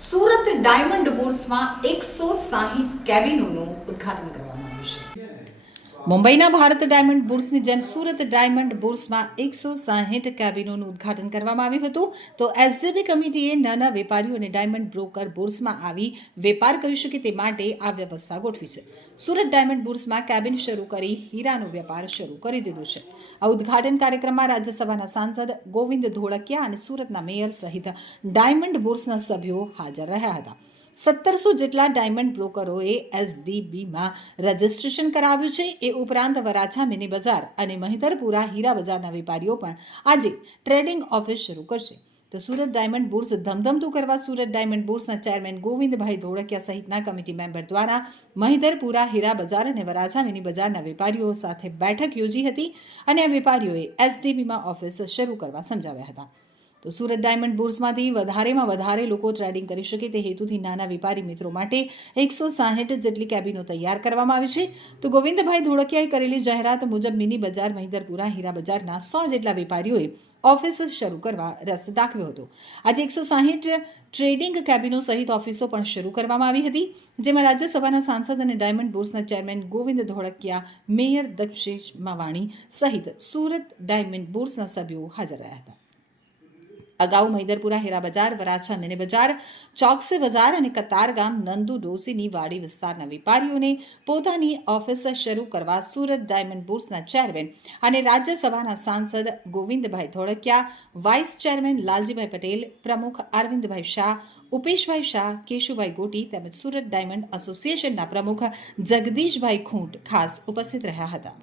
Surat diamond બુર્સમાં એકસો સાહીઠ કેબિનોનું ઉદ્ઘાટન કરવામાં મુંબઈના ભારત ડાયમંડ બુર્સની જેમ સુરત ડાયમંડ બુર્સમાં એકસો સાહીઠ કેબિનોનું ઉદ્ઘાટન કરવામાં આવ્યું હતું. તો એસડીબી કમિટીએ નાના વેપારીઓ અને ડાયમંડ બ્રોકર બુર્સમાં આવી વેપાર કરી શકે તે માટે આ વ્યવસ્થા ગોઠવી છે. સુરત ડાયમંડ બુર્સમાં કેબિન શરૂ કરી હીરાનો વેપાર શરૂ કરી દીધો છે. આ ઉદ્ઘાટન કાર્યક્રમમાં રાજ્યસભાના સાંસદ ગોવિંદ ધોળકિયા અને સુરતના મેયર સહિત ડાયમંડ બુર્સના સભ્યો હાજર રહ્યા હતા. સત્તરસો જેટલા ડાયમંડ બ્રોકરોએ એસડીબીમાં રજિસ્ટ્રેશન કરાવ્યું છે. એ ઉપરાંત વરાછા મિની બજાર અને મહિધરપુરા હીરા બજારના વેપારીઓ પણ આજે ટ્રેડિંગ ઓફિસ શરૂ કરશે. તો સુરત ડાયમંડ બોર્સ ધમધમતું કરવા સુરત ડાયમંડ બોર્સના ચેરમેન ગોવિંદભાઈ ધોળકિયા સહિતના કમિટી મેમ્બર દ્વારા મહિધરપુરા હીરા બજાર અને વરાછા મિની બજારના વેપારીઓ સાથે બેઠક યોજી હતી અને આ વેપારીઓએ એસડીબીમાં ઓફિસ શરૂ કરવા સમજાવ્યા હતા. તો સુરત ડાયમંડ બોર્સમાંથી વધારેમાં વધારે લોકો ટ્રેડિંગ કરી શકે તે હેતુથી નાના વેપારી મિત્રો માટે એકસો સાહીઠ જેટલી કેબિનો તૈયાર કરવામાં આવી છે. તો ગોવિંદભાઈ ધોળકિયાએ કરેલી જાહેરાત મુજબ મિની બજાર, મહિદરપુરા, હીરા બજારના સો જેટલા વેપારીઓએ ઓફિસ શરૂ કરવા રસ દાખવ્યો હતો. આજે એકસો સાહીઠ ટ્રેડિંગ કેબિનો સહિત ઓફિસો પણ શરૂ કરવામાં આવી હતી, જેમાં રાજ્યસભાના સાંસદ અને ડાયમંડ બોર્સના ચેરમેન ગોવિંદ ધોળકિયા, મેયર દક્ષેશ માવાણી સહિત સુરત ડાયમંડ બોર્સના સભ્યો હાજર રહ્યા હતા. અગાઉ મહિદરપુરા હેરા બજાર, વરાછા મિની બજાર, ચોકસે બજાર અને કતારગામ નંદુ ડોસીની વાડી વિસ્તારના વેપારીઓને પોતાની ઓફિસ શરૂ કરવા સુરત ડાયમંડ બુર્સના ચેરમેન અને રાજ્યસભાના સાંસદ ગોવિંદભાઈ ધોળકિયા, વાઇસ ચેરમેન લાલજીભાઈ પટેલ, પ્રમુખ અરવિંદભાઈ શાહ, ઉપેશભાઈ શાહ, કેશુભાઈ ગોટી તેમજ સુરત ડાયમંડ એસોસિએશનના પ્રમુખ જગદીશભાઈ ખૂંટ ખાસ ઉપસ્થિત રહ્યા હતા.